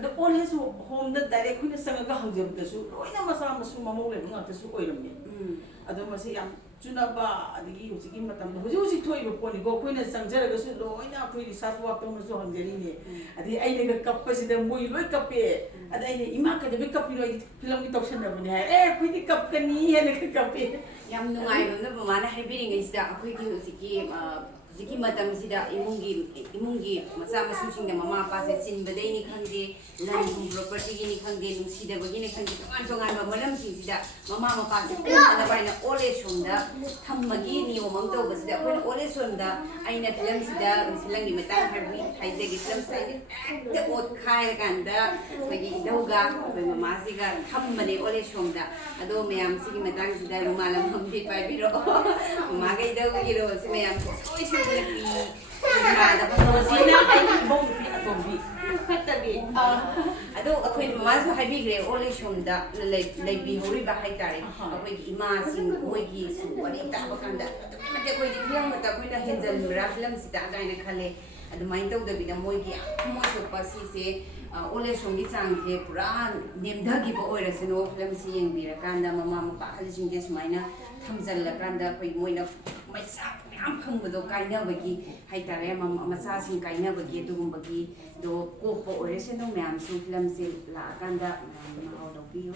ꯑꯗꯣ all ꯍꯦꯖ ꯍꯣꯝꯗ direct ꯑꯩꯈꯣꯏꯅ ꯆꯪꯉꯒ ꯍꯪꯖꯕꯗꯁꯨ ꯂꯣꯏꯅ ꯃꯆꯥ ꯃꯁꯨ ꯃꯃꯧ ꯂꯩꯕ ꯉꯥꯛꯇꯁꯨ ꯑꯣꯏꯔꯝꯃꯦ ꯑꯗꯣ ꯃꯁꯤ ꯌꯥꯝ ꯆꯨꯅꯕ ꯑꯗꯒꯤ ꯍꯧꯖꯤꯛꯀꯤ ꯃꯇꯝꯗ ꯍꯧꯖꯤꯛ ꯊꯣꯛꯏꯕ ꯄꯣꯠꯅꯤꯀꯣ ꯑꯩꯈꯣꯏꯅ ꯆꯪꯖꯔꯒꯁꯨ ꯂꯣꯏꯅ ꯑꯩꯈꯣꯏ ꯔꯤꯁꯥꯔꯆ ꯋꯥꯔꯛ ꯇꯧꯅꯁꯨ ꯍꯪꯖꯔꯤꯅꯦ ꯑꯗꯒꯤ ꯑꯩꯅꯒ ꯀꯞꯄꯁꯤꯗ ꯃꯣꯏ ꯂꯣꯏ ꯀꯞꯄꯦ ꯑꯗ ꯑꯩꯅ ꯏꯃꯥ ꯀꯩꯗꯧꯕꯩ ꯀꯞꯄꯤꯅꯣ ꯑꯩꯗꯤ ꯐꯤꯂꯝꯒꯤ ꯇꯧꯁꯟꯅꯕꯅꯦ ꯍꯥꯏ ꯑꯩꯈꯣꯏꯗꯤ ꯀꯞꯀꯅꯤ ꯍꯥꯏꯅꯒ ꯀꯞꯄꯦ ꯌꯥꯝ ꯅꯨꯡꯉꯥꯏꯕ ꯑꯃꯅ ꯃꯃꯥꯅ ꯍꯥꯏꯕꯤꯔꯤꯉꯩꯁꯤꯗ ꯑꯩꯈꯣꯏꯒꯤ ꯍꯧꯖꯤꯛꯀꯤ ꯃꯇꯝꯁꯤꯗ ꯏꯃꯨꯡꯒꯤ ꯃꯆꯥ ꯃꯁꯨꯁꯤꯡꯗ ꯃꯃꯥ ꯃꯄꯥꯁꯦ ꯆꯤꯟꯕꯗꯩꯅꯤ ꯈꯪꯗꯦ ꯂꯟ ꯊꯨꯝ ꯄ꯭ꯔꯣꯄꯔꯇꯤꯒꯤꯅꯤ ꯈꯪꯗꯦ ꯅꯨꯡꯁꯤꯗꯕꯒꯤꯅꯤ ꯈꯪꯗꯦ ꯇꯣꯉꯥꯟ ꯇꯣꯉꯥꯟꯕ ꯃꯔꯝꯁꯤꯡꯁꯤꯗ ꯃꯃꯥ ꯃꯄꯥꯁꯦ ꯄꯨꯟꯅꯕ ꯍꯥꯏꯅ ꯑꯣꯜ ꯑꯦꯖ ꯍꯣꯝꯗ ꯊꯝꯕꯒꯤ ꯅꯤꯌꯣꯝ ꯑꯃ ꯇꯧꯕꯁꯤꯗ ꯑꯩꯈꯣꯏꯅ ꯑꯣꯜ ꯑꯦꯖ ꯍꯣꯝꯗ ꯑꯩꯅ ꯐꯤꯂꯝꯁꯤꯗ ꯐꯤꯂꯝꯒꯤ ꯃꯇꯥꯡ ꯍꯥꯏꯖꯒꯦ ꯐꯤꯂꯝꯁꯤꯗ ꯑꯩꯅ ꯍꯦꯛꯇ ꯑꯣꯠꯈꯥꯏꯔꯀꯥꯟꯗ ꯑꯩꯈꯣꯏꯒꯤ ꯏꯙꯧꯒ ꯑꯩꯈꯣꯏ ꯃꯃꯥꯁꯤꯒ ꯊꯝꯕꯅꯦ ꯑꯣꯜ ꯑꯦꯖ ꯍꯣꯝꯗ ꯑꯗꯣ ꯃꯌꯥꯝ ꯁꯤꯒꯤ ꯃꯇꯥꯡꯁꯤꯗ ꯔꯨꯃꯥꯜ ꯑꯃꯃꯝꯗꯤ ꯄꯥꯏꯕꯤꯔꯛꯑꯣ ꯃꯃꯥꯒ ꯏꯙꯧꯒꯤ ꯔꯣꯜꯁꯦ ꯃꯌꯥꯝ ꯁꯣꯏ ꯁꯣꯏꯗꯅ ꯁꯤꯅ ꯑꯩꯒꯤ ꯏꯃꯧ ꯅꯨꯄꯤ ꯑꯇꯣꯝꯕꯤ ꯐꯠꯇꯕꯤ ꯑꯗꯣ ꯑꯩꯈꯣꯏ ꯃꯃꯥꯁꯨ ꯍꯥꯏꯕꯤꯈ꯭ꯔꯦ ꯑꯣꯜ ꯑꯦꯖ ꯍꯣꯝꯗ ꯂꯩꯕꯤꯍꯧꯔꯤꯕ ꯍꯥꯏꯇꯥꯔꯦ ꯑꯩꯈꯣꯏꯒꯤ ꯏꯃꯥꯁꯤꯡ ꯃꯣꯏꯒꯤ ꯋꯥꯔꯤ ꯇꯥꯕ ꯀꯥꯟꯗ ꯑꯗꯨꯛꯀꯤ ꯃꯇꯤꯛ ꯑꯩꯈꯣꯏꯗꯤ ꯐꯤꯂꯝꯒꯇ ꯑꯩꯈꯣꯏꯅ ꯍꯦꯟꯖꯟꯕ꯭ꯔꯥ ꯐꯤꯂꯝꯁꯤꯗ ꯀꯥꯏꯅ ꯈꯜꯂꯦ ꯑꯗꯨꯃꯥꯏꯅ ꯇꯧꯗꯕꯤꯗ ꯃꯣꯏꯒꯤ ꯌꯥꯝ ꯊꯃꯣꯏ ꯁꯣꯛꯄ ꯁꯤꯁꯦ ꯑꯣꯜ ꯑꯦꯖ ꯍꯣꯝꯒꯤ ꯆꯥꯡꯁꯦ ꯄꯨꯔꯥ ꯅꯦꯝꯊꯈꯤꯕ ꯑꯣꯏꯔꯁꯅꯨ ꯐꯤꯂꯝꯁꯤ ꯌꯦꯡꯕꯤꯔꯀꯥꯟꯗ ꯃꯃꯥ ꯃꯄꯥ ꯑꯍꯜꯁꯤꯡꯁꯦ ꯁꯨꯃꯥꯏꯅ ꯊꯝꯖꯤꯜꯂꯀꯥꯟꯗ ꯑꯩꯈꯣꯏ ꯃꯣꯏꯅ ꯃꯩꯆꯥꯛ ꯃꯌꯥꯝ ꯐꯪꯕꯗꯣ ꯀꯥꯏꯅꯕꯒꯤ ꯍꯥꯏꯇꯥꯔꯦ ꯃꯆꯥꯁꯤꯡ ꯀꯥꯏꯅꯕꯒꯤ ꯑꯗꯨꯒꯨꯝꯕꯒꯤꯗꯣ ꯀꯣꯛꯄ ꯑꯣꯏꯔꯁꯅꯨ ꯃꯌꯥꯝꯁꯨ ꯐꯤꯂꯝꯁꯦ ꯂꯥꯛꯑꯀꯥꯟꯗ ꯃꯌꯥꯝ ꯃꯍꯥꯎ ꯂꯧꯕꯤꯌꯨ.